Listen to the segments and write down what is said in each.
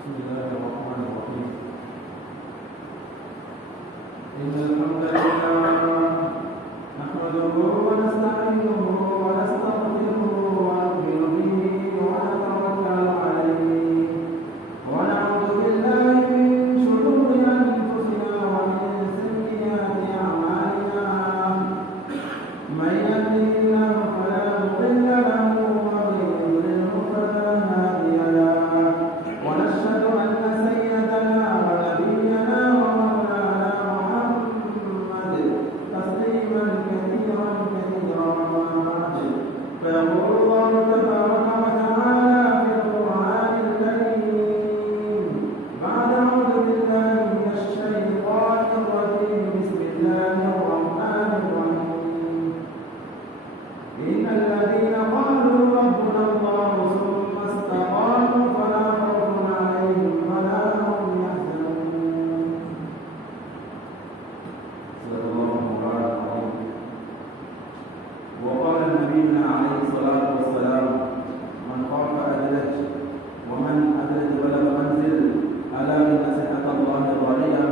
بسم الله الرحمن الرحيم. إن الحمد لله نحمده ونستعينه ونستغفره ونؤمن به ونتوكل عليه ونعوذ بالله من شرور أنفسنا ومن سيئات أعمالنا. من يهده الله فلا مضل له ومن يضلله فلا هادي له. ونشهد أن سيدنا ونبينا ومولانا محمد تسليما كثيرا كثيرا بعد. فيقول الله تبارك وتعالى في القرآن الكريم بعد أعوذ بالله من الشيطان الرجيم بسم الله الرحمن الرحيم. إن الذين قالوا ربنا الله ثم استقاموا فلا خوف عليهم ولا هم يحزنون. صدق الله مولانا العظيم. وقال نبينا عليه الصلاة والسلام: من خاف أدلج ومن أدلج بلغ منزل. ألا إن سلعة الله غالية،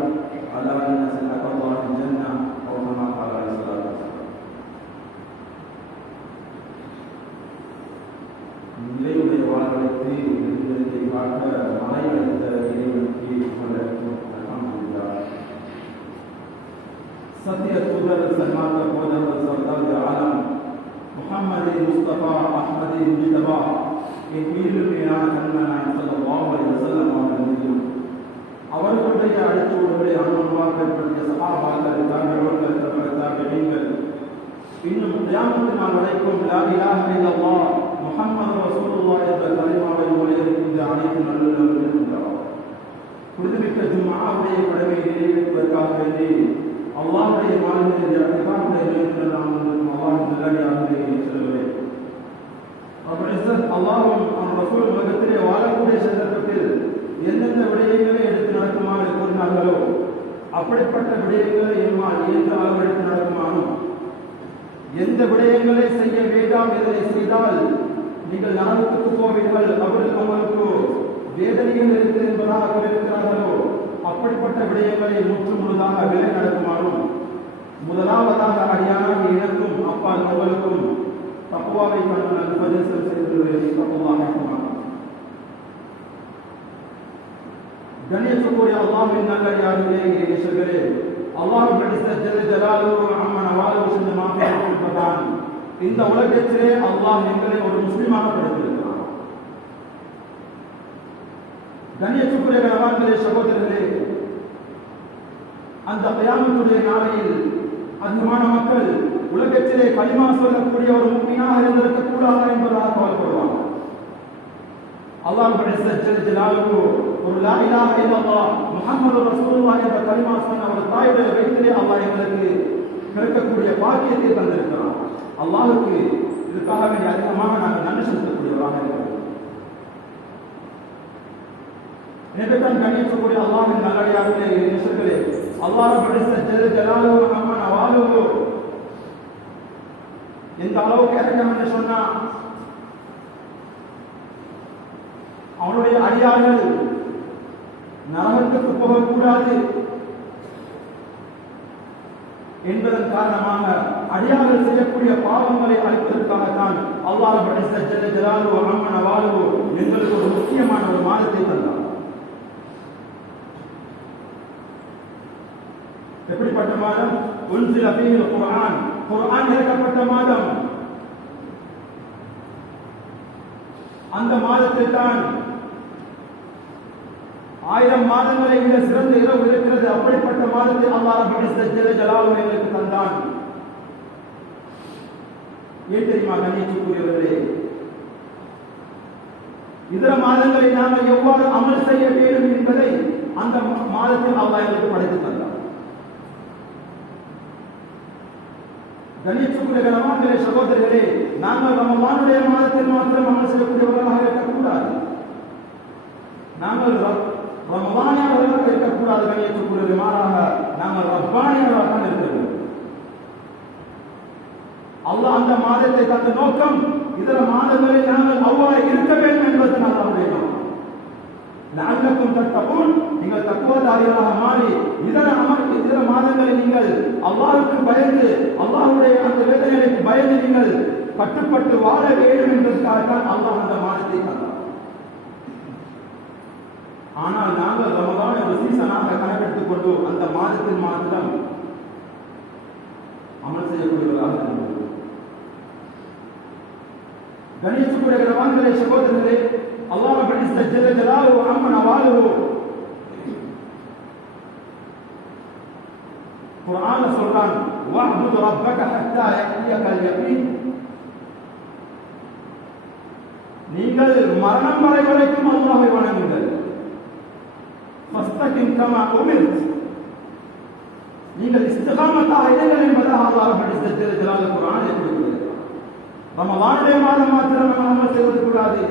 ألا إن سلعة الله الجنة، أو كما قال عليه الصلاة والسلام. நிலையுடைய வாழ்வழைத்து எதிர்த்தை காக்க மழை அளித்த இறைவனுக்கு புகழனைத்தும் அல்ஹம்துலில்லாஹ். சத்திய தூதர் சன்மார்க்க போதகர் சர்தார் ஆலம் முஹம்மது முஸ்தபா அஹ்மது முஜ்தபா என் உயிரிழமையான கண்மனாய் ஸல்லல்லாஹு அலைஹி வஸல்லம் அவர்கள் மீதும் அவர்களுடைய அடிச்சூடுகளை அனுபவமாக்கக்கூடிய சஹாபாக்கள், தாபிஊன்கள், தாபிஈன்கள், இன்னும் கியாமத் நாள் வரைக்கும் லா இலாஹ இல்லல்லாஹ் முஹம்மது ரசூலுல்லாஹ் என்ற கலிமாவை மொழியிருக்கின்ற அனைத்து நல்லுள்ளவர்களும் உண்டாகும். புனிதமிக்க ஜும்ஆவுடைய கடமையை நிறைவேற்றுவதற்காக வேண்டி அல்லாஹ்வுடைய மாளிகையில் இஃதிகாஃபுடைய நேரத்தில் நாம் அல்லாஹ்வின் நல்லடியார்களே செல்கிறேன். ரப்பல் இஸ்ஸத் அல்லாஹ்வும் அவன் ரசூல் உலகத்திலே வாழக்கூடிய சந்தர்ப்பத்தில் எந்தெந்த விடயங்களை எடுத்து நடக்குமாறு கூறினார்களோ அப்படிப்பட்ட விடயங்களை எம்மால் இயன்ற அளவு எடுத்து நடக்குமானும், எந்த விடயங்களை செய்ய வேண்டாம் எதனை செய்தால் நீங்கள் நரகத்துக்கு போவீர்கள், அவர்கள் அவர்களுக்கு வேதனைகள் இருக்கு என்பதாக இருக்கிறார்களோ அப்படிப்பட்ட விடயங்களை முற்று முழுதாக விலை நடக்குமாறும், முதலாவதாக அடியானாக எனக்கும் அப்பா உங்களுக்கும் தக்வாவை கொண்டு நான் உபதேசம் செய்துள்ளேன். கண்ணியத்துக்குரிய அல்லாஹ்வின் நல்லடியார்களே, இறைநேசர்களே, அல்லாஹ் ஜல்ல ஜலாலுஹு அம்மா நவாலுஹு சென்ற மாஃபியாக இருப்பதான் இந்த உலகத்திலே அல்லாஹ் எங்களை ஒரு முஸ்லிமாக படைத்திருக்கிறார். கண்ணியத்துக்குரிய கணவான்களே, சகோதரர்களே, அந்த கியாமத்துடைய நாளையில் அதிகமான மக்கள் உலகத்திலே கலிமா சொல்லக்கூடிய ஒரு முஃமினாக இருந்திருக்க கூடாது என்பதாக கவலைப்படுவாங்க. அல்லாஹ் ஜல்ல ஜலாலுஹு ஒரு லா இலாஹ இல்லல்லாஹ் முஹம்மது ரசூலுல்லாஹ் என்ற கலிமா சொன்ன ஒரு தாயுடைய வயிற்றிலே அல்லாஹ் எங்களுக்கு பிறக்கக்கூடிய பாக்கியத்தை தந்திருக்கிறார். அல்லாஹ்வுக்கு இதுக்காக வேண்டிய அதிகமாக நாங்கள் நன்றி செலுத்தக்கூடியவராக இருக்கிறோம். நேரத்தான் கண்ணியத்துக்குரிய அல்லாஹ்வின் நல்லடியார்களே, நேசர்களே, அல்லாஹ் ஜல்ல ஜலாலுஹு அம்மா நவாலுஹு எந்த அளவுக்கு இறக்கம் என்று சொன்னா அவனுடைய அடியார்கள் நரகத்துக்கு போகக்கூடாது என்பதன் காரணமாக அடியார்கள் செய்யக்கூடிய பாவங்களை அழிப்பதற்காகத்தான் அல்லாஹ் ஜல்ல ஜலாலுஹு அம்மா நவாலுஹு எங்களுக்கு ஒரு முக்கியமான ஒரு மாதத்தை தந்தார். எப்படிப்பட்ட மாதம்? உன்சில ஃபீஹில் குர்ஆன், குர்ஆன் இறக்கப்பட்ட மாதம். அந்த மாதத்தில் தான் 1000 மாதங்களை விட சிறந்த இரவு இருக்கிறது. அப்படிப்பட்ட மாதத்தை அல்லாஹ் ஜல்ல ஜலாலுஹு எங்களுக்கு தந்தான். ஏன் தெரியுமா கண்ணியத்துக்குரியவர்களே? இதர மாதங்களை நாங்கள் எவ்வாறு அமல் செய்ய வேண்டும் என்பதை அந்த மாதத்தில் அல்லாஹ் எங்களுக்கு படைத்து தந்தார். கண்ணியத்துக்குரிய கணவான்களே, சகோதரர்களே, நாங்கள் ரமலானுடைய மாதத்தில் மாத்திரம் அமல் செய்யக்கூடியவர்களாக இருக்கக்கூடாது. நாங்கள் ரமலானியவர்களாக இருக்கக்கூடாது. கண்ணியத்துக்குரிய மாறாக நாங்கள் ரப்பானியவர்களாக தான் இருக்க வேண்டும். அல்லாஹ் அந்த மாதத்தை தந்த நோக்கம் இதர மாதங்களில் நாங்கள் அவ்வாறு இருக்க வேண்டும் என்பது நான் நோக்கம். லஅல்லக்கும் தத்தகூன், நீங்கள் தக்வாதாரிகளாக மாறி இதர மாதங்களில் நீங்கள் அல்லாஹ்வுக்கு பயந்து அல்லாஹ்வுடைய அந்த வேதனைகளுக்கு பயந்து நீங்கள் கட்டுப்பட்டு வாழ வேண்டும் என்பதற்காகத்தான் அல்லாஹ் அந்த மாதத்தை தந்தார். ஆனால் நாங்கள் ரமதானை ஒரு சீசனாக கணக்கெடுத்துக் கொண்டு அந்த மாதத்தில் மாத்திரம் அமல் செய்யக்கூடியவர்களாக இருக்கிறோம். கணியத்துக்குரிய கனவான்களே, சகோதரர்களே, அல்லாஹ் ரப்பல் இஸ்ஸத் ஜல்ல ஜலாலுஹு அம்ம நவாலுஹு குர்ஆன்ல சொல்றான், வஅபுது ரப்பக ஹத்தா யஅதியகல் யகீன். நீங்கள் மரணம் வரை வரைக்கும் அல்லாஹ்வை வணங்குங்கள். ஃபஸ்தகிம் கமா உமிர்த், நீங்கள் இஸ்திகாமத்தாக இருங்கள் என்பதாக அல்லாஹ் ரப்பல் இஸ்ஸத் ஜல்ல ஜலாலுஹு குர்ஆனில் கூறுகிறார். ரமலானுடைய மாதம் மாத்திரம் நாம் அமல் செய்வது கூடாது,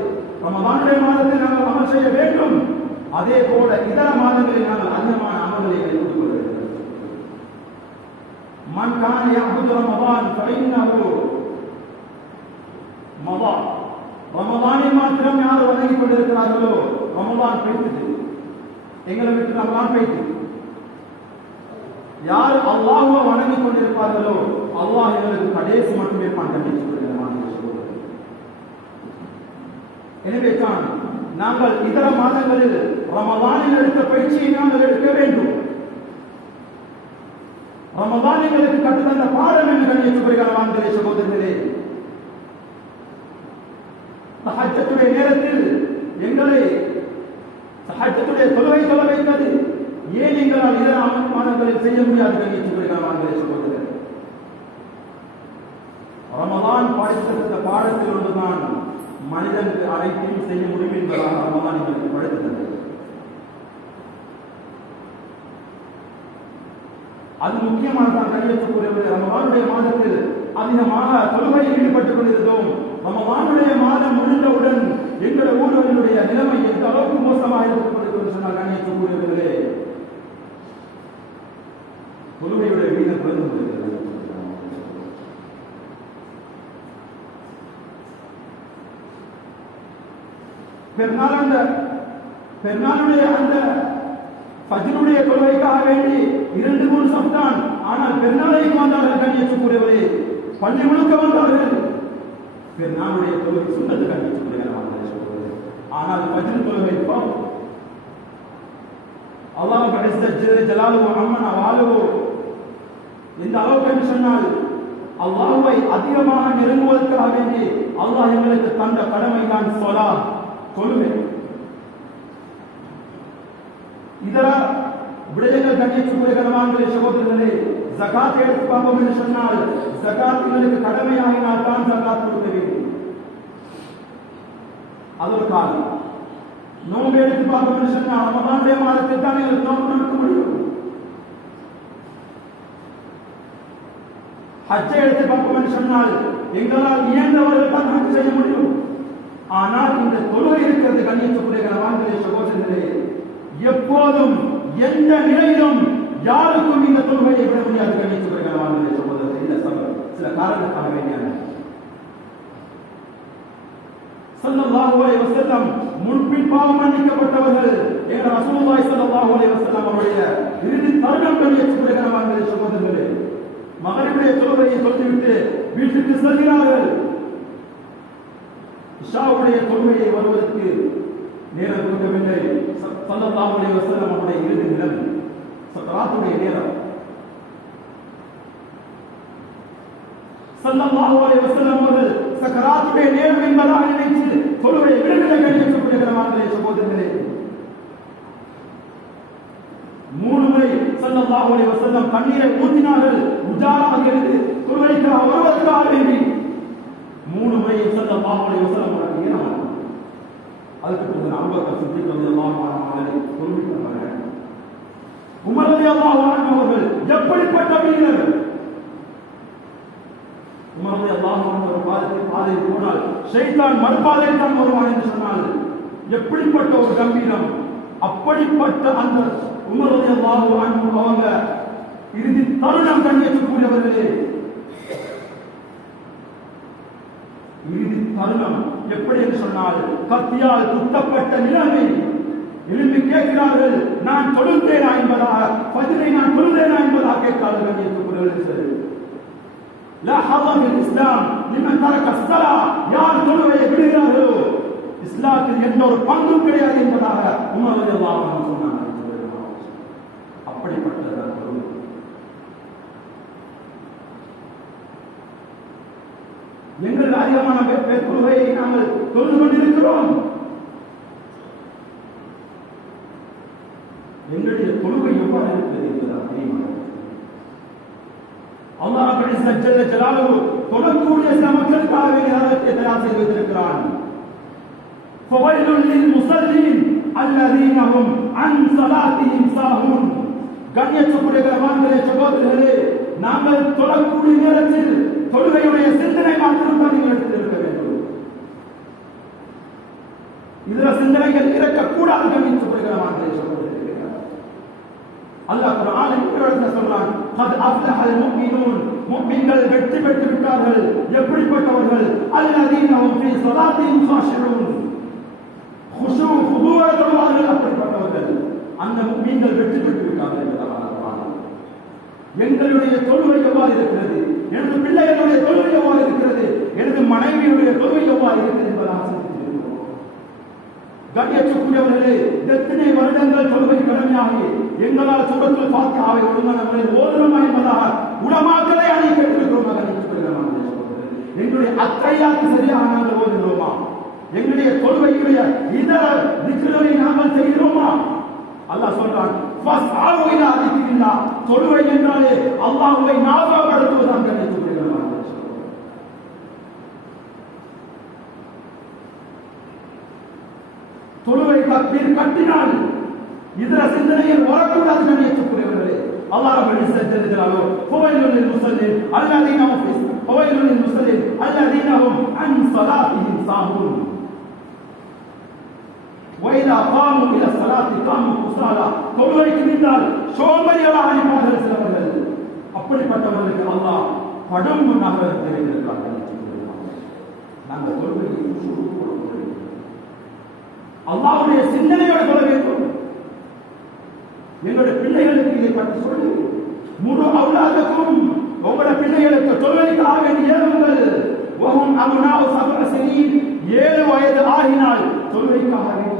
ரமலானுடைய மாதத்தில் நாங்கள் அமல் செய்ய வேண்டும். அதே போல இதர மாதங்களில் நாங்கள் அதிகமான அமல்களை கைவிட்டுக் கொள்ள வேண்டும். மன் கான யஅபுது ரமலான் ஃபஇன்னஹு மதா. ரமலானில் மாத்திரம் யார் வணங்கிக் கொண்டிருக்கிறார்களோ ரமலான் போய்விட்டது, எங்களை விட்டு ரமலான் போய்விட்டது. யார் அல்லாஹ்வை வணங்கிக் கொண்டிருப்பார்களோ அல்லாஹ் எங்களுக்கு கடைசி மட்டும் இருப்பான். எனவே தான் நாங்கள் இதர மாதங்களில் ரமலானில் எடுத்த பயிற்சியை நாங்கள் எடுக்க வேண்டும். ரமலான் எங்களுக்கு கற்றுத்தந்த பாடம் என்று கண்ணியத்துக்குரிய சகோதரர்களே, தஹஜ்ஜுடைய நேரத்தில் எங்களை தஹஜ்ஜுடைய தொழுகை தொழ வைத்தது. ஏன் எங்களால் இதர மாதங்களில் செய்ய முடியாது? கண்ணியத்துக்குரிய சகோதரர்களே, ரமலான் படித்த பாடத்தில் ஒன்றுதான் மனிதனுக்கு அனைத்தையும் செய்ய முடியும் என்பதாக ரமலான் எங்களுக்கு படித்தது. அது முக்கியமானதான். கண்ணியத்துக்குரியவர்களே, ரமலானுடைய மாதத்தில் அதிகமாக தொழுகையில் ஈடுபட்டுக் கொண்டிருந்தோம். ரமலானுடைய மாதம் முடிந்தவுடன் எங்களுடைய ஊர்களுடைய நிலைமை எந்த அளவுக்கு மோசமாக இருந்து கொண்டிருக்கிறது சொன்னால், கண்ணியத்துக்குரியவர்களே, தொழுகையுடைய வீதம் குறைந்து கொண்டிருக்கிறது. பெருநாளுடைய அந்த ஃபஜ்ருடைய தொழுகைக்காக வேண்டி 2-3 சப்தான். ஆனால் பெருநாளைக்கு வந்தார்கள் கண்ணியத்துக்குரியவர்களே, பள்ளி முழுக்க வந்தார்கள். பெருநாளுடைய தொழுகை சுன்னத்து கண்ணியத்துக்குரியவர்களே. ஆனால் ஃபஜ்ர் தொழுகை அல்லாஹ் ரப்பல் இஸ்ஸத் ஜல்ல ஜலாலுஹு அம்ம நவாலுஹு இந்த அளவுக்கு என்று சொன்னால், அல்லாஹ்வை அதிகமாக நெருங்குவதற்காக வேண்டி அல்லாஹ் எங்களுக்கு தந்த கடமை தான் ஸலாத், தொழுகை. இதர விடயங்கள் கண்ணியத்துக்குரிய கனவான்களே, சகோதரர்களே, ஜகாத் எடுத்து பார்ப்போம் என்று சொன்னால், ஜகாத் எங்களுக்கு கடமையாகினால் தான் ஜகாத் கொடுக்க வேண்டும். அது ஒரு காலம். நோன்பு எடுத்து பார்ப்போம் என்று சொன்னால், ரமலானுடைய மாதத்தில் தான் எங்களுக்கு நோன்பு நடக்க முடியும். ஹஜ்ஜை எடுத்து பார்ப்போம் என்று சொன்னால், எங்களால் இயன்றவர்கள் தான் ஹஜ் செய்ய முடியும். ஆனால் இந்த தொழுகை இருக்கிறது கண்ணியத்துக்குரிய கனவான்களே, சகோதரர்களே, எப்போதும் எந்த நிலையிலும் யாருக்கும் இந்த தொழுகையை விட முடியாது. கண்ணியத்துக்குரிய கனவான்களே, சகோதரர்களே, இந்த சில காரணத்துக்காக வேண்டியான ஸல்லல்லாஹு அலைஹி வஸல்லம் முன்பின் பாவம் மன்னிக்கப்பட்டவர்கள் என்ற ரசூலுல்லாஹி ஸல்லல்லாஹு அலைஹி வஸல்லம் அவருடைய இறுதி தருணம். கண்ணியத்துக்குரிய கனவான்களே, சகோதரர்களே, மகரிபுடைய தொழுகையை தொழுதுவிட்டு வீட்டுக்கு செல்கிறார்கள். இஷாவுடைய தொழுகையை வருவதற்கு நேரம் கொடுக்கவில்லை. ஸல்லல்லாஹு அலைஹி வஸல்லம் அவருடைய இறுதி நிலம் சக்ராத்துடைய நேரம். ஸல்லல்லாஹு அலைஹி வஸல்லம் அவர்கள் சக்ராத்துடைய நேரம் என்பதாக நினைத்து தொழுகையை விடுதலை கண்ணியத்துக்குரிய கனவான்களே, சகோதரர்களே, 3 முறை ஸல்லல்லாஹு அலைஹி வஸல்லம் தண்ணீரை ஊற்றினார்கள். உஜாராக இருந்து தொழுகைக்காக வருவதற்காக வேண்டி 3 முறை ஸல்லல்லாஹு அலைஹி வஸல்லம் அவர்கள் நேரம். அதுக்கு பிறகு அபூபக்கர் சித்திக் ரலியல்லாஹு அன்ஹு அவர்கள் தொழுகிறார்கள். உமர் ரலியல்லாஹு அன்ஹு அவர்கள் எப்படிப்பட்ட வீரர்! உமர் ரலியல்லாஹு அன்ஹு ஒரு பாதையில் போனால் ஷைத்தான் மறுபாதையில் தான் வருவான் என்று சொன்னால் எப்படிப்பட்ட ஒரு கம்பீரம்! அப்படிப்பட்ட அந்த உமர் ரலியல்லாஹு அன்ஹு அவங்க இறுதி தருணம் கண்ணியத்துக்குரியவர்களே, இறுதி தருணம் எப்படி என்று சொன்னால், கத்தியால் குத்தப்பட்ட நிலைமை எழுப்பி கேட்கிறார்கள், நான் தொழுந்தேனா என்பதாக, ஃபஜ்ரை நான் தொழுந்தேனா என்பதாக கேட்கிறார்கள். கண்ணியத்துக்குரியவர்களே, லா ஹர்ரஜ ஃபில் இஸ்லாம் லிமன் தரக ஸலா, யார் தொழுகையை விடுகிறார்களோ இஸ்லாத்தில் எந்த ஒரு பங்கும் கிடையாது என்பதாக உமர் ரலியல்லாஹு அன்ஹு சொன்னார்கள். அப்படிப்பட்டதான் தொழுகை. எங்கள் அதிகமான பேர் தொழுகையை நாங்கள் தொழுது கொண்டிருக்கிறோம். எங்களுடைய தொழுகை எவ்வாறு இருக்கிறது என்பதாக தெரியுமா? அல்லாஹ் ரப்பல் இஸ்ஸத் ஜல்ல ஜலாலுஹு தொழக்கூடிய சில மக்களுக்காக நரகத்தை தயார் செய்து வைத்திருக்கிறான். ஃபவைலுல் லில் முஸல்லீன் அல்லதீன ஹும் அன் ஸலாத்திஹிம் சாஹூன். கண்ணியத்துக்குரிய கணவான்களே, சகோதரர்களே, நாங்கள் தொழக்கூடிய நேரத்தில் தொழுகையுடைய சிந்தனை மாத்திரம் தான் நீங்கள் எடுத்திருக்க வேண்டும். இதுல சிந்தனைகள் இருக்கக்கூடாது. கண்ணியத்துக்குரிய கணவான்களே, சகோதரர்களே, அல்லாஹ் குர்ஆனில் சொல்றான், கத் அஃப்லஹல் முஃமினூன், முஃமின்கள் வெற்றி பெற்று விட்டார்கள். எப்படிப்பட்டவர்கள்? அல்லதீன ஹும் ஃபீ ஸலாத்திஹிம் காஷிஊன், குஷூ குதுவா தொழுவார்கள். அப்படிப்பட்டவர்கள், அந்த முஃமின்கள் வெற்றி பெற்று விட்டார்கள் என்பதாக அல்லாஹ். எங்களுடைய தொழுகை எவ்வாறு இருக்கிறது? எனது பிள்ளைகளுடைய தொழுகை எவ்வாறு இருக்கிறது? எனது மனைவியுடைய தொழுகை எவ்வாறு இருக்கிறது என்பதாக சிந்தித்திருக்கிறோம். கண்ணியத்துக்குரியவர்களே, எத்தனை வருடங்கள் தொழுகை கடமையாகி எங்களால் சூரத்துல் ஃபாத்திஹாவை ஒழுங்கான முறையில் ஓதுறோமா என்பதாக உலமாக்களை அணி கேட்டிருக்கிறோம். எங்களுடைய அத்தையாக்கு சரியாக நாங்கள் ஓதுகிறோமா? எங்களுடைய தொழுகையுடைய இதர திக்ருகளை நாங்கள் செய்கிறோமா? அல்லாஹ் சொல்றான், ஃபஸ்அலு இலா திக்ரில்லாஹ். தொழுகை என்றாலே அல்லாஹ்வை ஞாபகப்படுத்துவதுதான். கண்ணியத்துக்குரியவர்களே, தொழுகை தக்பீர் கட்டினால் இதர சிந்தனையில் வரக்கூடாது. கண்ணியத்துக்குரியவர்களே, அல்லாஹ் ரப்பல் இஸ்ஸத் ஜல்ல ஜலாலுஹு ஃபவைலுல் லில் முஸல்லீன் அல்லதீன ஹும் ஃபவைலுல் லில் முஸல்லீன் அல்லதீன ஹும் அன் ஸலாத்திஹிம் சாஹூன் وإذا قاموا إلى الصلاة قاموا كسالى. தொழுகைக்கு நின்றால் சோம்பேறிகளாக இருப்பார்கள் சிலர்கள். அப்படிப்பட்டவர்களுக்கு அல்லாஹ் கடும் நரகத்தை தெரிவிக்கிறார். நாங்கள் தொழுகையை அல்லாஹ்வுடைய சிந்தனையோடு சொல்ல வேண்டும். எங்களுடைய பிள்ளைகளுக்கு இதை பற்றி சொல்லி முழு அவுலாதுக்கும் உங்களுடைய பிள்ளைகளுக்கு தொழுகைக்காக வேண்டிய ஏவுங்கள். வஹும் அப்னாஉ சப்அ ஸனீன், 7 வயது ஆகினால் தொழுகைக்காக வேண்டிய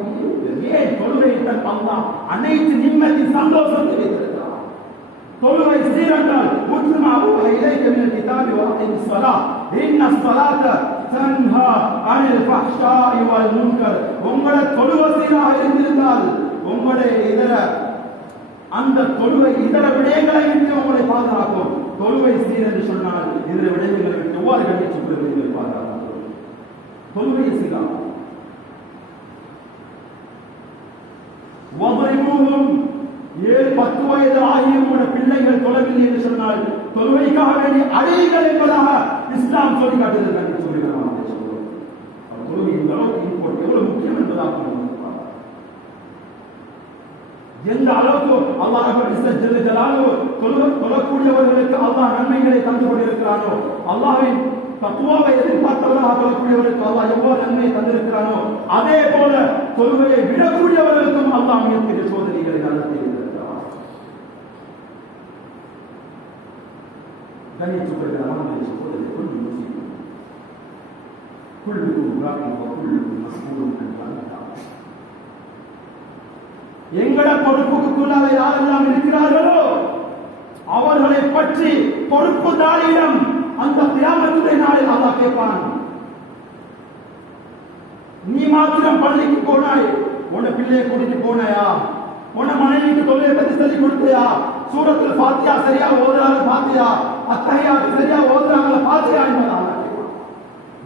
ஏன் தொழுகையிட்ட அல்லாஹ் அனைத்து நிம்மதி சந்தோஷத்தை வைத்திருக்கிறார். தொழுகை சீரண்டால் முத்மா அபூஹ இலைக மினல் கிதாபி வ அகிமிஸ் ஸலாத் இன்னஸ் ஸலாத தன்ஹா அனில் ஃபஹ்ஷாஇ வல் முன்கர். உங்களுடைய தொழுகை சீராக இருந்திருந்தால் உங்களுடைய இதர அந்த தொழுகை இதர விடயங்களை விட்டு உங்களை பாதுகாக்கும். தொழுகை சீர் என்று சொன்னால் இதர விடயங்களை விட்டு எவ்வாறு கண்டித்து பாதுகாக்கும்? தொழுகை சீராகும். வதரிபூஹும், 7-10 வயது ஆகிய உங்களுடைய பிள்ளைகள் தொழவில்லை என்று சொன்னால் தொழுகைக்காக வேண்டிய அழைகள் என்பதாக இஸ்லாம் சொல்லி காட்டுகிறது. தொழுகை இந்த அளவுக்கு இம்பார்ட், எவ்வளவு முக்கியம் என்பதாக எந்த அளவுக்கு அல்லாஹ் ரப்பல் இஸ்ஸத் ஜல்ல ஜலாலுஹு தொழக்கூடியவர்களுக்கு அல்லாஹ் நன்மைகளை தந்து கொண்டிருக்கிறானோ, அல்லாஹ்வின் தக்வாவை எதிர்பார்த்தவர்களாக தொழக்கூடியவர்களுக்கு அல்லாஹ் எவ்வளவு நன்மையை தந்திருக்கிறானோ, அதே போல தொழுகையை விடக்கூடியவர்களுக்கும் அல்லாஹ் மிகப்பெரிய சோதனைகளை நடத்தியிருக்கிறார். கண்ணியத்துக்குரிய சகோதரர்களே, குல்லுக்கும் ராஇன் வ குல்லுக்கும் மஸ்ஊலுன் அன் ரஅய்ஹி. எங்கட பொறுப்புக்குள்ளாக யாரெல்லாம் இருக்கிறார்களோ அவர்களை பற்றி பொறுப்புதாரியிடம் அந்த கியாமத்துடைய நாளில் அல்லாஹ் கேட்பான். நீ மாத்திரம் பள்ளிக்கு போனாய், உன்னை பிள்ளையை கூட்டிட்டு போனாயா? உன்னை மனைவிக்கு தொழிலை பத்தி சொல்லி கொடுத்தியா? சூரத்துல் ஃபாத்திஹா சரியா ஓதுறாங்க பாத்தியா? அத்தஹியாத் சரியா ஓதுறாங்க பாத்தியா என்பதாக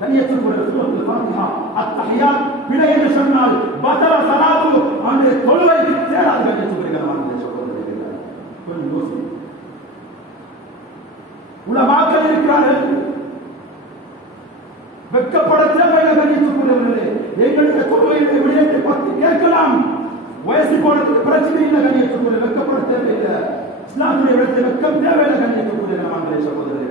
கண்ணியத்துக்குரிய சூரத்துல் ஃபாத்திஹா அத்தஹியாத் பிழை என்று சொன்னால் பதர ஸலாத்து அந்த தொழுகை சேராது. கண்ணியத்துக்குரிய சகோதரர்களே, கொஞ்சம் யோசி. உலமாக்கள் இருக்கிறார்கள், வெட்கப்பட தேவையில்லை. கண்ணியத்துக்குரியவர்களே, எங்களுடைய தொழுகையுடைய விடயத்தை பற்றி கேட்கலாம். வயசு போனதுக்கு பிரச்சனை இல்லை. கண்ணியத்துக்குரிய வெட்கப்பட தேவையில்லை. இஸ்லாமுடைய விடயத்தை வெட்கம் தேவையில்லை. கண்ணியத்துக்குரிய சகோதரர்களே,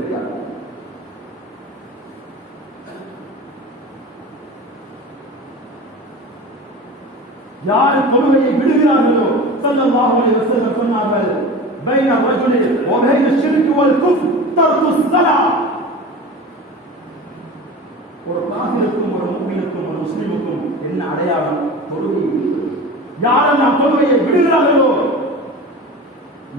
யார் தொழுகையை விடுகிறார்களோ ஸல்லல்லாஹு அலைஹி வஸல்லம் சொன்னார்கள் பைன ரஜுலி வ பைன ஷிர்க் வல் குஃப்ர் தர்கு ஸலாத். ஒரு காஃபிருக்கும் ஒரு முஃமினுக்கும் ஒரு முஸ்லிமுக்கும் என்ன அடையாளம்? தொழுகை. யாரெல்லாம் தொழுகையை விடுகிறார்களோ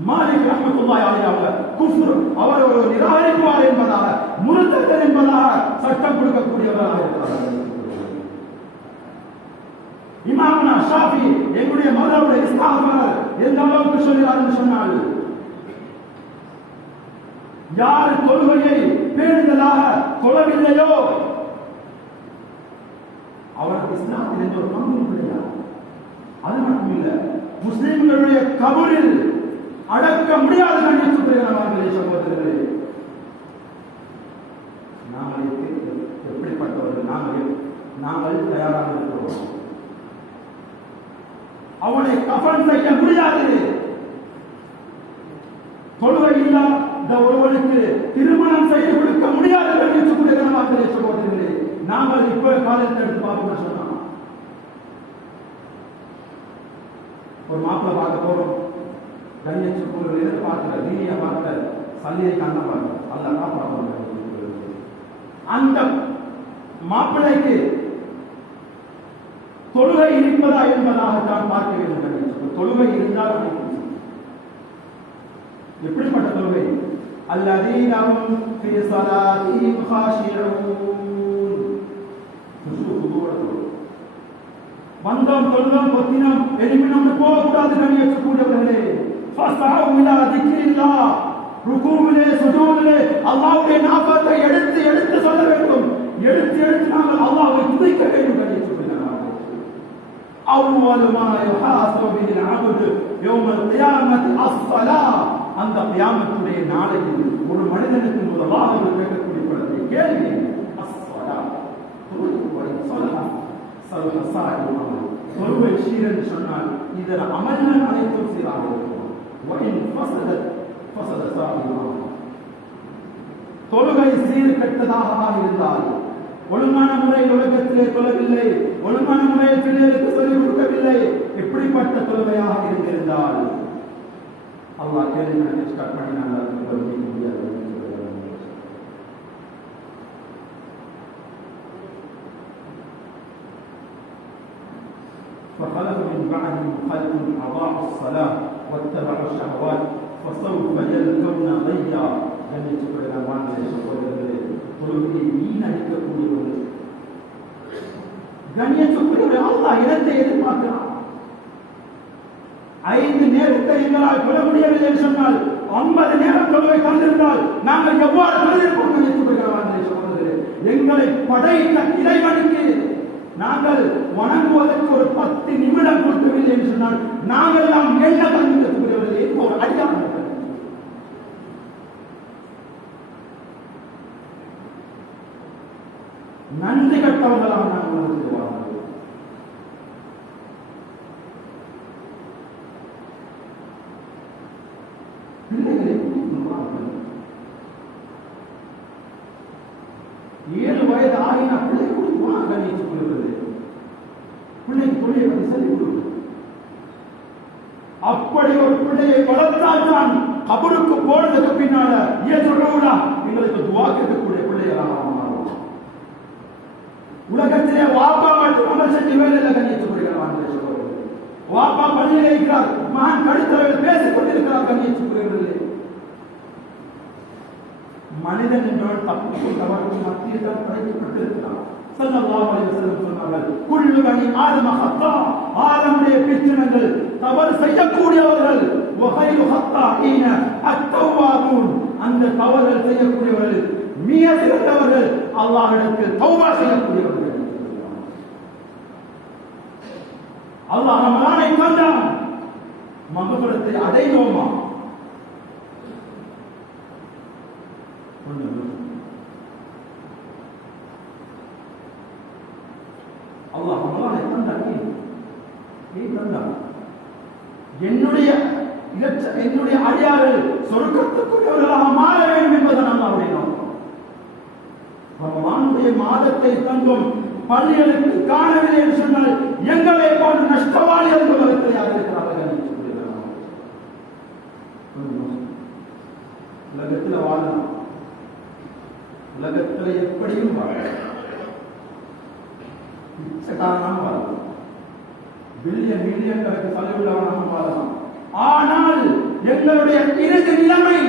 மாலிக் ரஹ்மத்துல்லாஹி அலைஹி அவர் குஃப்ர் அவர் ஒரு நிராகரிப்பார் என்பதாக முர்தத் என்பதாக சட்டம் கொடுக்கக்கூடியவராக இருக்கிறார்கள். இமாமுனா ஷாஃபி எங்களுடைய மதவுடைய இஸ்லாமர் எந்த அளவுக்கு சொல்கிறார் என்று சொன்னால், யார் தொழுகையை பேணுதலாக தொழவில்லையோ அவருக்கு இஸ்லாத்தில் எந்த ஒரு பங்கும் கிடையாது. அது மட்டுமில்ல, முஸ்லிம்களுடைய கபரில் அடக்க முடியாத கண்ணியத்துக்குரியவர்களே சகோதரர்களே, நாங்கள் எப்படிப்பட்டவர்கள்? நாங்கள் தயாராக இருக்கிறோம். அவனை கஃன் செய்ய முடியாது. தொழுகை இல்லாத ஒருவனுக்கு திருமணம் செய்து கொடுக்க முடியாது கண்ணியத்துக்குரியவர்களே சகோதரர்களே. நாங்கள் இப்ப காலத்தில் எடுத்து பார்ப்போம் சொன்னா, ஒரு மாப்பிள்ளை பார்க்க போறோம், கண்ணியத்துக்குரிய பார்க்க தீனிய பார்க்க சல்லியை கண்ண பார்க்க அல்ல காப்பாற்ற அந்த மாப்பிள்ளைக்கு தொழுகை இருப்பதா என்பதாகத்தான் பார்க்க வேண்டும். தொழுகை இருந்தால் எப்படிப்பட்ட தொழுகை? அல்லதீன ஹும் ஃபீ ஸலாத்திஹிம் காஷிஊன். வந்தோம் தொழுதோம் கொத்தினோம் எலிமினம் போகக்கூடாது கண்ணியத்துக்குரியவர்களே. ஃபஸ்தஹு இலா திக்ரில்லாஹ். ருகூவிலே சுஜூதிலே அல்லாஹ்வுடைய நாமத்தை எடுத்து எடுத்து சொல்ல வேண்டும். எடுத்து நாங்கள் அல்லாஹ்வை துதிக்க வேண்டும் கண்ணியத்துக்குரியவர்களே. அவ்வளவு மா யுஹாஸபு பில் அப்து யௌமல் கியாமத்தி அஸ்ஸலாஹ். அந்த கியாமத்துடைய நாளையில் ஒரு மனிதனுக்கு முதலாக கேட்கக்கூடிய படத்தை கேள்வி அஸ்ஸலாஹ். தொழுகை சீரன் சொன்னால் இதன் அமல்கள் அனைத்தும் சீராக இருக்கும். தொழுகை சீர் கெட்டதாக இருந்தால், ஒழுங்கான முறையில் உலகத்திலே தொழவில்லை, ஒழுங்கான முறையில் பிள்ளைகளுக்கு சொல்லிக் கொடுக்கவில்லை, எப்படிப்பட்ட தொழுகையாக இருந்திருந்தால் அல்லாஹ் கேள்வி கட் பண்ணினாங்க முடியாது. فخلف من بعدهم خلف أضاعوا الصلاة واتبعوا الشهوات فسوف يلقون غيا. தொழுகையை வீணடிக்கக்கூடியவர்கள் கண்ணியத்துக்குரியவர்கள் அல்லாஹ் இடத்தை எதிர்பார்க்கிறான். 5 நேரத்தை எங்களால் தொழ முடியவில்லை என்று சொன்னால் 50 நேரம் தொழுகை தந்திருந்தால் நாங்கள் எவ்வாறு தொழுதிருப்போம் கண்ணியத்துக்குரியவர்களே சகோதரர்களே. எங்களை படைத்த இறைவனுக்கு நாங்கள் வணங்குவதற்கு ஒரு 10 நிமிடம் கொடுக்கவில்லை என்று சொன்னால் நாங்கள் எல்லாம் என்ன கண்ணியத்துக்குரியவர்களே ஒரு அடியார்கள். நன்றி கட்டவர்களாக நாங்கள் உணர்த்துவார்கள். பிள்ளைகளை 7 வயது ஆகினா பிள்ளை கொடுத்துவான் கண்ணியத்துக்குரியவர்களே. பிள்ளைக்கு பிள்ளையை பற்றி சொல்லிக் கொடுக்கும். அப்படி ஒரு பிள்ளையை வளர்த்தால் தான் கபருக்கு போனதுக்கு பின்னால ஏற்றுள்ளா எங்களுக்கு துவா கேட்கக்கூடிய பிள்ளைகளாக மாறும். உலகத்திலே வாப்பா மட்டும் அமல் செஞ்சு வேலையில் கண்ணியத்துக்குரியவர்களே. வாப்பா பள்ளியில் இருக்கிறார், மகன் கடித்தவர்கள் பேசிக் கொண்டிருக்கிறார் கண்ணியத்துக்குரியவர்களே. மனிதன் என்பவன் தப்புக்கும் தவறுக்கும் மத்தியில் தான் படைக்கப்பட்டிருக்கிறார். ஸல்லல்லாஹு அலைஹி வஸல்லம் சொன்னார்கள், குல்லு பனி ஆதம ஹத்தா. ஆதமுடைய பிச்சினங்கள் தவறு செய்யக்கூடியவர்கள். வகைரு ஹத்தாஈன அத்தவ்வாபூன். அந்த தவறுகள் செய்யக்கூடியவர்கள் மிக சிறந்தவர்கள், அல்லாஹ்விடத்தில் தௌபா செய்யக்கூடியவர்கள். அல்லாஹ் ரமலானை தந்தான், மகஃபிரத்தை அடைந்தோமா? அல்லாஹ் ரமலானை தந்தான். என்னுடைய அடியார்கள் சொர்க்கத்துக்குரியவர்களாக மாற வேண்டும் என்பதை அல்லாஹ்வுடைய நோக்கம். ரமலானுடைய மாதத்தை தந்தும் பள்ளிகளுக்கு காணவில்லை என்று சொன்னால் எங்களை போன்ற நஷ்டவான் உலகத்தில் எப்படியும் பிச்சைக்காரனாக வாழலாம், பில்லியன் மில்லியன் கணக்கு தலை உள்ளவனாக வாழலாம். ஆனால் எங்களுடைய இறுதி நிலைமை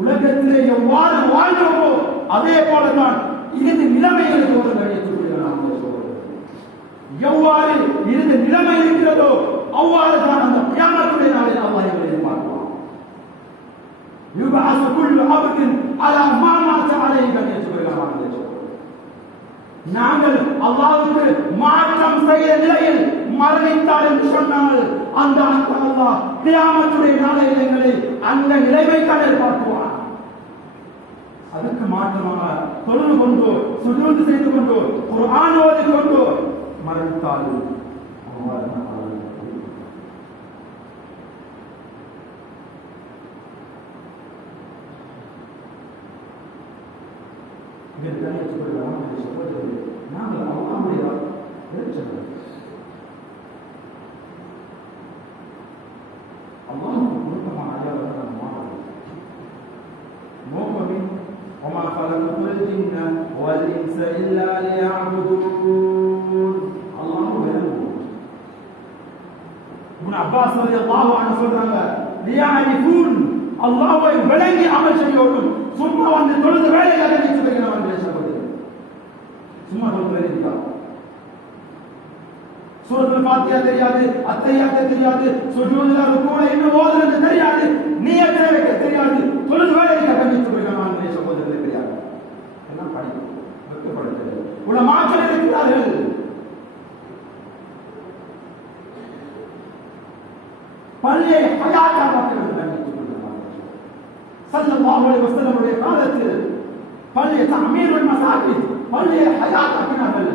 உலகத்திலே எவ்வாறு வாழ்ந்தோமோ அதே போலதான் இறுதி நிலைமைகளுக்கு ஒரு எவ்வாறு இறுதி நிலைமை இருக்கிறதோ அவ்வாறு தான் அந்த கியாமத்துடைய நாளில் அல்லாஹ் இவரை பார்ப்பான். யுபஅஸு குல்லு அப்தின் அலா மா மாத அலைஹி கன்யத்துல்லாஹ். நாங்கள் அல்லாஹ்வுக்கு மாற்றம் செய்த நிலையில் மரணித்தார் என்று சொன்னால் அந்த அல்லாஹ் கியாமத்துடைய நாளில் எங்களை அந்த நிலைமைக்காக பார்ப்பான். அதுக்கு மாற்றமாக தொழுது கொண்டு சுஜூத் செய்து கொண்டு குர்ஆன் ஓதிக் கொண்டு மரணித்தால் நாங்கள் அல்லாஹ்வுடைய அல்லாஹ்வுக்கு பொருத்தமான அடையாளத்தை மாற்றணும். நோக்கமே وما خلقت الجن والإنس إلا ليعبدون. الله يعلم. ابن عباس رضي الله عنه சொல்றாங்க, ليعرفون அல்லாஹ்வை விளங்கி அமல் செய்யணும். சும்மா வந்து தொழுது வேலையை அடக்கி வைக்கிறவன் பேசப்படுது. சும்மா தொழுது வேலையா சூரத்துல் ஃபாத்திஹா தெரியாது, அத்தஹியாத் தெரியாது, சுஜூதுல ருக்குல இன்னும் ஓதுறது தெரியாது, நியத் வைக்க தெரியாது, தொழுது வேலையை அடக்கி வைக்கிறவன் பேசப்படுது தெரியாது. எல்லாம் படிக்கும் வெட்கப்படுது. உலமாக்கள் இருக்கிறார்கள். பள்ளியை ஹயாத்தாக்குகிறது. ஸல்லல்லாஹு அலைஹி வஸல்லமுடைய காலத்தில் பள்ளியை தஅமீருல் மசாஜித் பள்ளியை ஹயாத்தாக்கினார்கள்.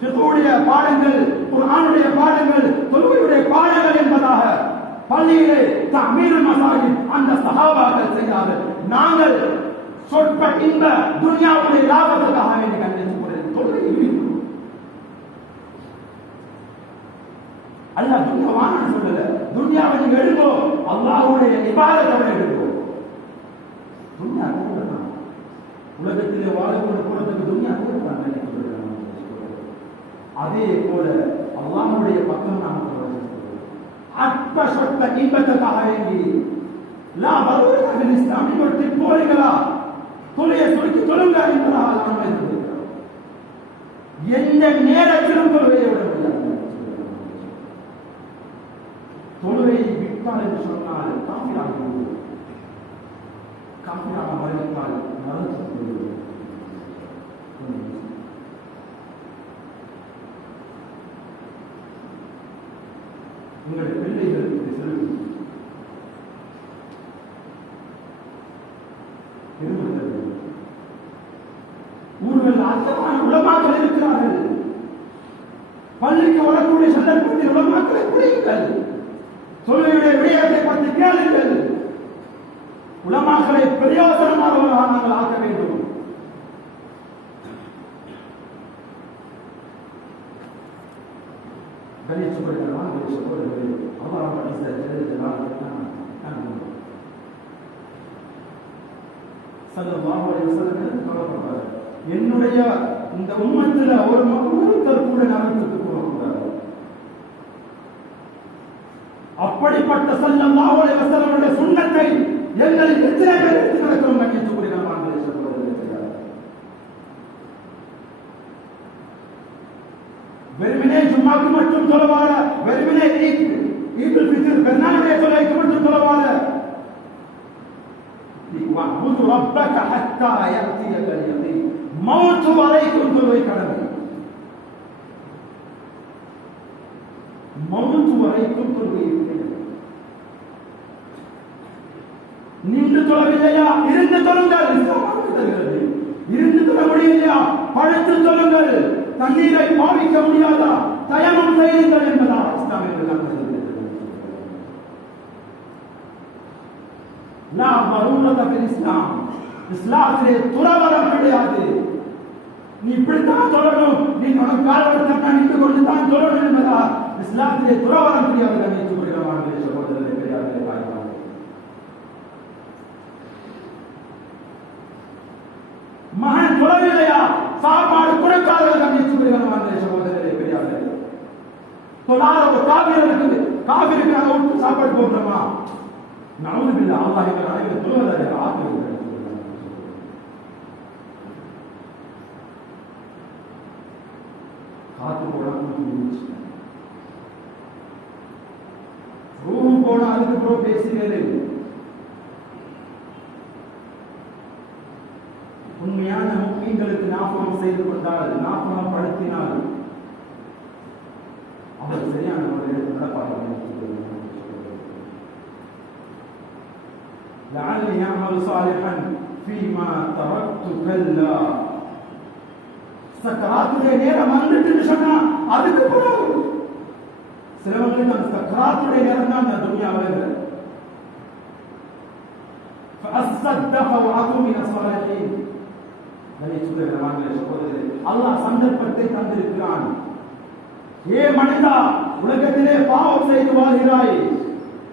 ஃபிக்ஹுடைய பாடங்கள், குர்ஆனுடைய பாடங்கள், தொழுகையுடைய பாடங்கள் என்பதாக பள்ளியிலே தஅமீருல் மசாஜித் அந்த சஹாபாக்கள் செய்தார்கள். நாங்கள் சொற்ப இந்த துன்யாவுடைய லாபத்துக்காக வேண்டி கண்டித்து தொழுகை அல்லாஹ் துன்யாவான்னு சொல்லல. துன்யாவை நீங்க எடுங்கோ, அல்லாஹ்வுடைய இபாதத்தை எடுங்கோ. துன்யா கூடதான் உலகத்திலே வாழக்கூடிய கூடத்துக்கு துன்யா கூடதான். அதே போல அல்லாஹ்வுடைய பக்கம் நாம் அற்ப சொற்ப இன்பத்துக்காக வேண்டி லா பரூரத ஃபில் இஸ்லாம் இவற்றை போறீங்களா தொழுகை சுருக்கி தொழுங்க என்பதாக நாம் இருக்கிறோம். எந்த நேரத்திலும் தொழுகையை விட முடியாது. தொழுகையை விட்டால் என்று சொன்னால் காஃபிராக மரணித்தால் மரணத்தில் உங்களுடைய பிள்ளைகள் ஊர்கள் அர்த்தமான உலமாக்கள் இருக்கிறார்கள். பள்ளிக்கு வரக்கூடிய சந்தர்ப்பத்தில் உலமாக்களை பிடியுங்கள். தொழுகையுடைய விடயத்தை பற்றி கேளுங்கள். உலமாக்களை பிரயோசனமானவர்களாக நாங்கள் ஆக்க வேண்டும். என்னுடைய இந்த உம்மத்தில் ஒரு ஒருத்தர் கூட நரகத்துக்கு போகக்கூடாது. அப்படிப்பட்ட ஸல்லல்லாஹு அலைஹி வஸல்லம் சுன்னத்தை எங்களில் எத்தனை பேர் எடுத்து நடக்கிறோம் கண்ணியத்துக்குரிய வெறுமனே ஜும்மாக்கு மட்டும் தொழுவார, வெறுமனே ஈதுல் ஃபித்ர் பெருநாளுடைய தொழுகைக்கு மட்டும் தொழுவார. வஅபுது ரப்பக ஹத்தா யஅதியகல் யகீன். மௌத் வரைக்கும் தொழுகை கடமை. மௌத் வரைக்கும் தொழுகை. நின்று தொழவில்லையா இருந்து தொழுங்கள். இருந்து தொழ முடியலையா படுத்து தொழுங்கள். தண்ணீரை பாவிக்க முடியாதா தயமம் செய்யுங்கள் என்பதா இஸ்லாமிய இஸ்லாம். இஸ்லாத்திலே துறவரம் கிடையாது. நீ இப்படித்தான் தொழணும், நீ உனக்கு காலவரத்தை நின்று கொண்டு தான் தொழணும் என்பதா இஸ்லாத்திலே துறவரம் கிடையாது. சகோதரர்களே கிடையாது. தொழாத ஒரு காவிரி இருக்குது, காவிரிக்கு நாங்கள் விட்டு சாப்பாடு போடுறோமா? நவுதுபில்லா, அல்லாஹ் எங்கள் அனைவரும் தொழுவதை ஆக்குகிறது. காத்து போனா ரூம் போனா அதுக்கு அப்புறம் பேசுகிறேன். உண்மையான முஸ்லிம்களுக்கு ஞாபகம் செய்து கொண்டால், ஞாபகம் படுத்தினால் அவர் சரியான முறையில் நடப்பார்கள். لعلي يعمل صالحا فيما تركت كلا. சக்கராத்துடைய நேரம் வந்துட்டு சொன்னா அதுக்கு பிறகு சிலவங்களுக்கு அந்த சக்கராத்துடைய நேரம் தான் அந்த துன்யாவில் فأصدق وأكون من الصالحين. அல்லாஹ் சந்தர்ப்பத்தை தந்திருக்கிறான். ஏ மனிதா, உலகத்திலே பாவம் செய்து வாழ்கிறாய்,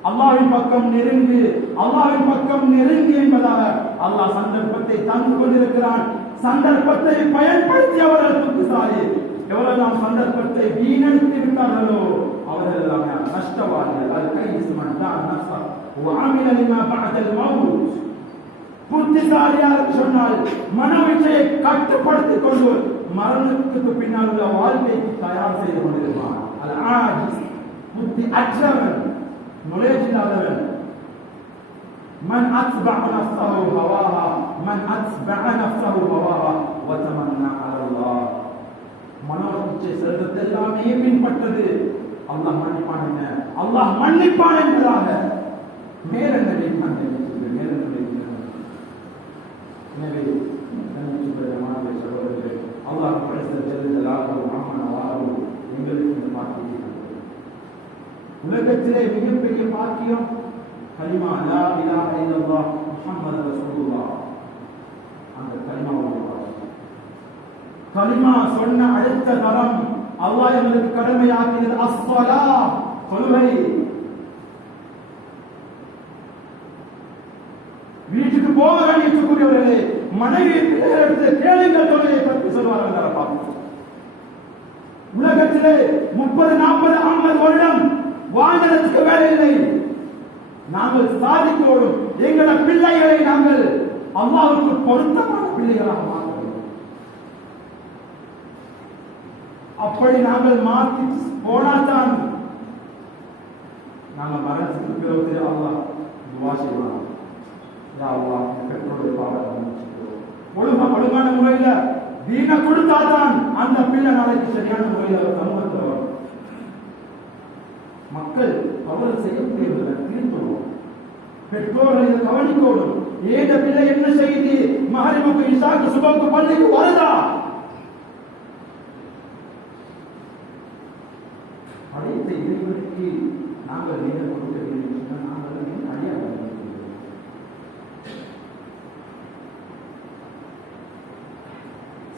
அல்லாஹ்வின் பக்கம் நெருங்கு, அல்லாஹ்வின் பக்கம் நெருங்கு என்பதாக அல்லாஹ் சந்தர்ப்பத்தை தந்து கொண்டிருக்கிறான். சந்தர்ப்பத்தை பயன்படுத்தியவர்கள் புத்திசாலி. எவ்வளவு நாம் சந்தர்ப்பத்தை வீணடித்து விட்டார்களோ அவர்கள் எல்லாமே நஷ்டவாதிகள். அது கைஸ்மன் தான் நஷ்டம். وعمل لما بعد الموت. புத்திசாலியாக சொன்னால் மனவிச்சையை கட்டுப்படுத்திக் கொண்டு மரணத்துக்கு பின்னால் உள்ள வாழ்க்கைக்கு தயார் செய்து கொண்டிருப்பான். அது ஆஜிஸ், புத்தி அற்றவன், knowledge இல்லாதவன். மன் அத்பஅ நஃப்ஸஹு ஹவாஹா, மன் அத்பஅ நஃப்ஸஹு ஹவாஹா வதமன்னா அலல்லாஹ். மனோவிச்சை செல்வத்தை எல்லாமே பின்பற்றது. அல்லாஹ் மன்னிப்பான் என்ன, அல்லாஹ் மன்னிப்பான் என்பதாக நேரங்களை கண்டிருக்கிறது. நேரங்களை எனவே நன்மை சகோதரர்களே, அல்லாஹ் எங்களுக்கு இந்த பாக்கியம். உலகத்திலே மிகப்பெரிய பாக்கியம் கலிமா லா இலாஹ இல்லல்லாஹ் முஹம்மது ரசூலுல்லாஹ். அந்த கலிமாவுடைய பாக்கியம். கலிமா சொன்ன அடுத்த தரம் அல்லாஹ் எங்களுக்கு கடமையாக்கினது அஸ்ஸலாஹ், தொழுகை. வீட்டுக்கு போக வேண்டியவர்களே, மனைவி பிள்ளைகளிடத்தை கேளுங்கள் தொழுகையை பற்றி சொல்வார்கள். பார்ப்போம். உலகத்திலே 30, 40, 50 வருடம் வாழ்ந்ததற்கு வேலை இல்லை. நாங்கள் சாதிக்கோடும் எங்கள பிள்ளைகளை நாங்கள் அல்லாஹ்வுக்கு பொருத்தமான பிள்ளைகளாக மாற்ற வேண்டும். அப்படி நாங்கள் மாற்றி போனால்தான் நாங்கள் மரணத்துக்கு பிறகு அல்லாஹ் துஆ செய்வார். ஒழுங்கான முறையில தீன கொடுத்தாதான் அந்த பிள்ளை நாளைக்கு சரியான முறையில் சமூகத்தில் வரும். மக்கள் அவர்கள் செய்யக்கூடியவர்களை தீர்த்துவோம். பெற்றோர்கள் இதை கவனிக்கோடும். ஏத பிள்ளை என்ன செய்து மகரிமுக்கு இசாக்கு சுபக்கு பள்ளிக்கு வருதா? அனைத்து இறைவனுக்கு நாங்கள் நேரம் கொடுக்க வேண்டும். நாங்கள் அழியாது.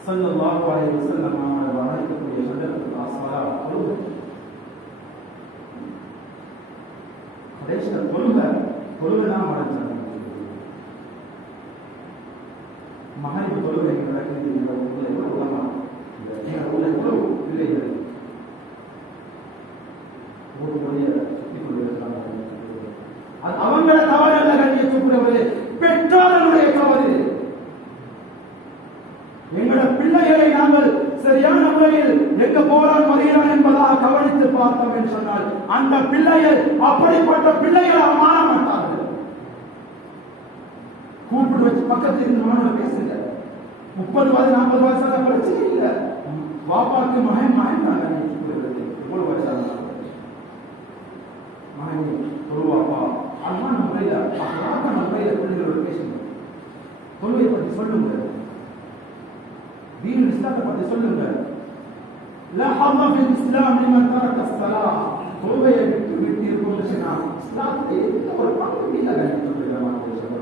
ஸல்லல்லாஹு அலைஹி வஸல்லம் அவர்கள் வழங்கக்கூடிய சந்தர்ப்பத்தில் அஸ்ஸலா தொழுகை. கடைசியில் தொழுகை தான் மறைச்சாங்க. மகரிபு தொழுகை நடக்குது. பிள்ளைகள் சுத்தி கொண்டிருக்கிறாங்க. அது அவங்கள தவறு அல்ல கண்ணியத்துக்குரியவர்களே, பெற்றோர்களுடைய தவறு. எங்களோட பிள்ளைகளை நாங்கள் சரியான முறையில் எங்க போறான் வருகிறான் என்பதாக கவனித்து பார்த்தோம் என்று சொன்னால் அந்த பிள்ளைகள் அப்படிப்பட்ட பிள்ளைகளாக மாற மாட்டார்கள். கூப்பிட்டு வச்சு பக்கத்தில் இருந்து மாணவர்கள் பேசுங்க. 30 வயது 40 வயசு பிரச்சனை இல்லை. வாப்பாக்கு மகன் தான் எவ்வளவு வயசான மகன் சொல்லுவாப்பா அன்பான முறையில் பிள்ளைகளோட பேசுங்க. தொழுவை பற்றி சொல்லுங்க. دين الإسلام قد يسلم لا حظ في الإسلام لمن ترك الصلاة. توبة يبتدي كل شيء. إسلام والقرآن بلا لا يتوب إلى ما تشاء.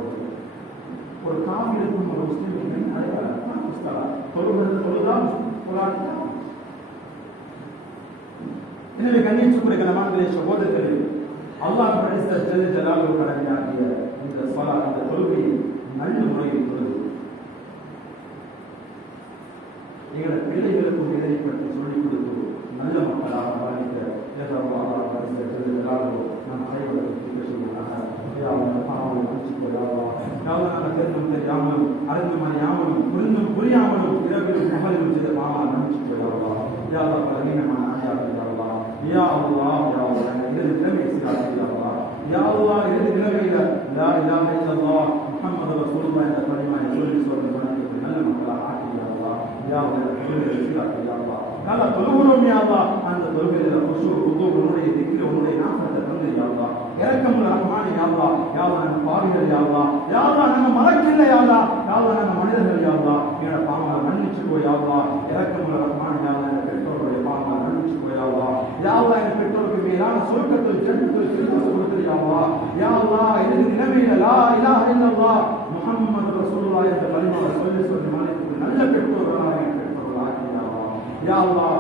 والكافر يكون مسلم من على ما الصلاة. توبة القرآن எனவே கண்ணியத்துக்குரிய கனவான்களே சகோதரர்களே, அல்லாஹ் ஜல்ல ஜலாலுஹு கடமையாக்கிய இந்த ஸலாத், இந்த தொழுகையை நல்ல முறையில் தொழுது எங்களோட பிள்ளைகளுக்கும் இதை பற்றி சொல்லிக் கொடுத்து நல்ல மக்களாக வாழ்க்க அறிந்தும் அறியாமலும் புரிந்தும் புரியாமலும் இரவிலும் பகலிலும் செய்த பாவங்களை மன்னிச்சுக்கோ யா அல்லாஹ். யா அல்லாஹ் பலவீனமான அடியார்கள் யா அல்லாஹ். யா அல்லாஹ் யா அல்லாஹ் இறுதி நிலைமையை சீராக்கு யா அல்லாஹ். யா அல்லாஹ் இறுதி நிலைமையில லா இலாஹ இல்லல்லாஹ் முஹம்மது ரசூலுல்லாஹ் என்ற கலிமாவை சொல்லி மன்னிக்கக்கூடிய நல்ல மக்களாக ஆக்கி யா அல்லாஹ். யா அல்லாஹ் தொழுகையை சீராக்கு யா அல்லாஹ். நல்லா தொழுகிறோம் யா அல்லாஹ். அந்த தொழுகையில குஷூ உதுவு உன்னுடைய திக்ர் உன்னுடைய நாமத்தை தந்து யா அல்லாஹ். இரக்கமுள்ள ரஹ்மான் யா அல்லாஹ். யா அல்லாஹ் நம்ம பாவிகள் யா அல்லாஹ். யா அல்லாஹ் நம்ம மலக்கில்லை யா அல்லாஹ். யா அல்லாஹ் நம்ம மனிதர்கள் யா அல்லாஹ். என்னோட பாவங்களை மன்னிச்சுக்கோ யா அல்லாஹ். இரக்கமுள்ள ரஹ்மான் யா அல்லாஹ். என் பெற்றோருடைய பாவங்களை மன்னிச்சுக்கோ யா அல்லாஹ். யா அல்லாஹ் என் பெற்றோருக்கு மேலான சொர்க்கத்தில் ஜன்னத்தில் ஃபிர்தௌஸ் கொடுத்து யா அல்லாஹ். யா அல்லாஹ் இறுதி நிலைமையில லா இலாஹ இல்லல்லாஹ் முஹம்மது ரசூலுல்லாஹ் என்ற கலிமாவை சொல்லி மன்னிக்கக்கூடிய நல்ல பெற்றோர்களாக என் பெற்றோர்கள் ஆக்கி யா அல்லாஹ். யா அல்லாஹ்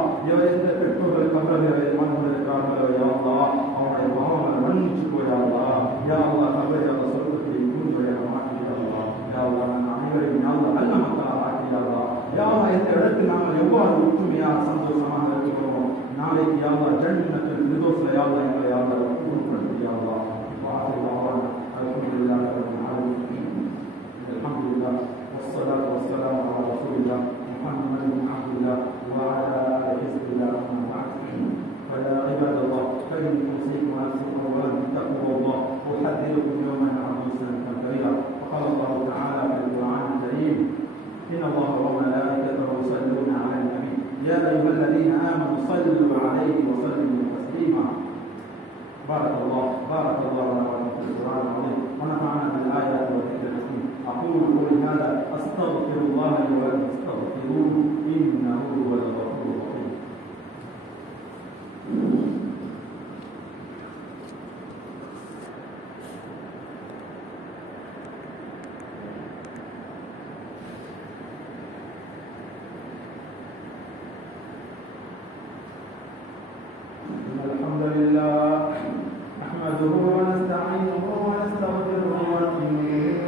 எந்த பெற்றோர்கள் கபர்களை வாழ்ந்திருக்கிறார்களோ யா அல்லாஹ் அவருடைய பாவங்களை மன்னிச்சுக்கோ யா அல்லாஹ். யா அல்லாஹ் கபரை அந்த சொர்க்கத்தை பூஞ்சையாக மாற்றி யா அல்லாஹ். யா அல்லாஹ் நான் அனைவரையும் யா அல்லாஹ் நல்ல மக்களாக ஆக்கி யா அல்லாஹ். யா அல்லாஹ் இந்த இடத்தில் நாங்கள் எவ்வாறு ஒற்றுமையாக சந்தோஷமாக இருக்கிறோமோ நாளைக்கு யா அல்லாஹ் ஜன்னத்தில் ஃபிர்தௌஸ்ல யா அல்லாஹ் எங்களை யா அல்லாஹ் உட்படுத்தி யா அல்லாஹ். அல்ஹம்துலில்லாஹ் ரப்பில் ஆலமீன். அல்ஹம்துலில்லாஹ் வஸ்ஸலாத்து வஸ்ஸலாமு அலா ரசூலில்லாஹ் முஹம்மது பின் அப்துல்லாஹ் وعلى آل حزب الله أما بعد فيا عباد الله فإني أوصيكم ونفسي أولا بتقوى الله أحذركم يوما عبوسا كبيرا وقال الله تعالى في القرآن الكريم إن الله وملائكته يصلون على النبي يا أيها الذين آمنوا صلوا عليه وسلموا تسليما. بارك الله لنا ولكم في القرآن العظيم ونفعنا بالآيات والذكر الحكيم. أقول قولي هذا أستغفر الله لي ولكم فاستغفروه إنه هو الغفور الرحيم. الحمد لله نحمده ونستعينه ونستغفره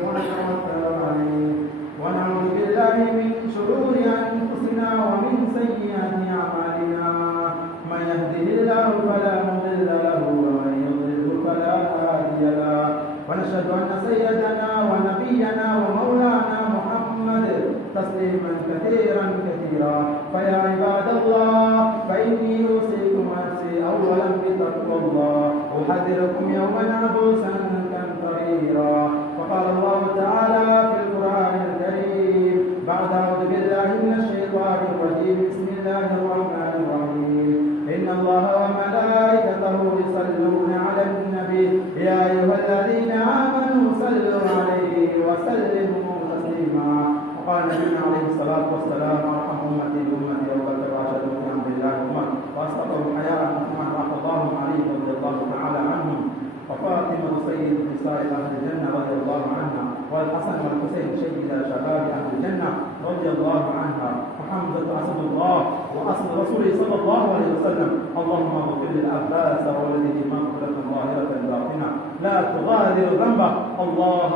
ونتوكل عليه ونعوذ بالله من شرور أنفسنا ومن سيئات أعمالنا. من يهده الله فلا مضل له ومن يضلل فلا هادي له. ونشهد أن سيدنا ونبينا ومولانا محمد تسليما كثيرا فيا عباد الله فإني أوصيكم نفسي أولا بتقوى الله أحذركم يوما عبوسا قمطريرا. وقال الله تعالى في القرآن الكريم بعد أعوذ بالله من الشيطان الرجيم بسم الله الرحمن الرحيم إن الله وملائكته يصلون على النبي يا أيها الذين آمنوا صلوا عليه وسلموا تسليما. وقال نبينا عليه الصلاة والسلام أرحم أمتي بأمتي أبو بكر راشد بن عبد الله عمر وأصدقهم حياء عثمان رضي الله عليه رضي الله تعالى عنهم وفاطمة سيد نساء أهل الجنة رضي الله عنها والحسن والحسين سيد شباب أهل الجنة رضي الله عنها وحمزة أسد الله وأصل رسوله صلى الله عليه وسلم. اللهم اغفر للعباس وولده مغفرة ظاهرة باطنة لا تغادر ذنبه. الله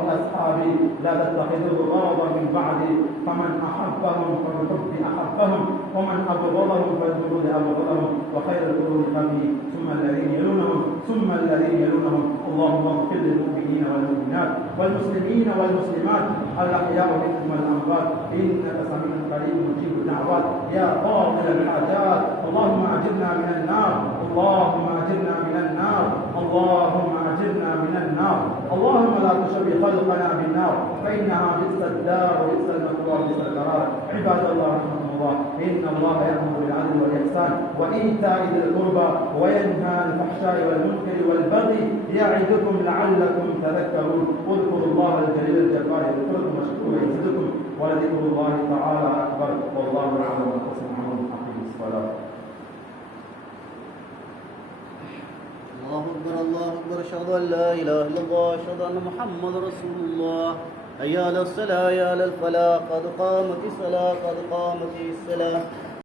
في أصحابي لا تتخذه غرضا من بعدي فمن أحبهم فبحبي أحبهم ومن أبغضهم فبالبغض أبغضهم وخير القرون قبلي ثم الذين يلونهم. اللهم اغفر للمؤمنين والمؤمنات والمسلمين والمسلمات الأحياء منهم والأموات إنك سميع قريب مجيب الدعوات يا قاضي الحاجات. اللهم أجرنا من النار اللهم لا تشبه خلقنا بالنار فإنها بئس الدار وبئس المثوى وبئس القرار. عباد الله رحمكم الله إن الله يأمر بالعدل والإحسان وإيتاء ذي القربى وينهى عن الفحشاء والمنكر والبغي يعظكم لعلكم تذكرون. اذكروا الله الجليل الجبار يذكركم واشكروه يزدكم ولذكر الله تعالى أكبر والله أعلم وتسمعون. أقيم الصلاة. الله أكبر أشهد أن لا إله إلا الله أشهد أن محمد رسول الله. حي على الصلاة حي على الفلاح قد قامت الصلاة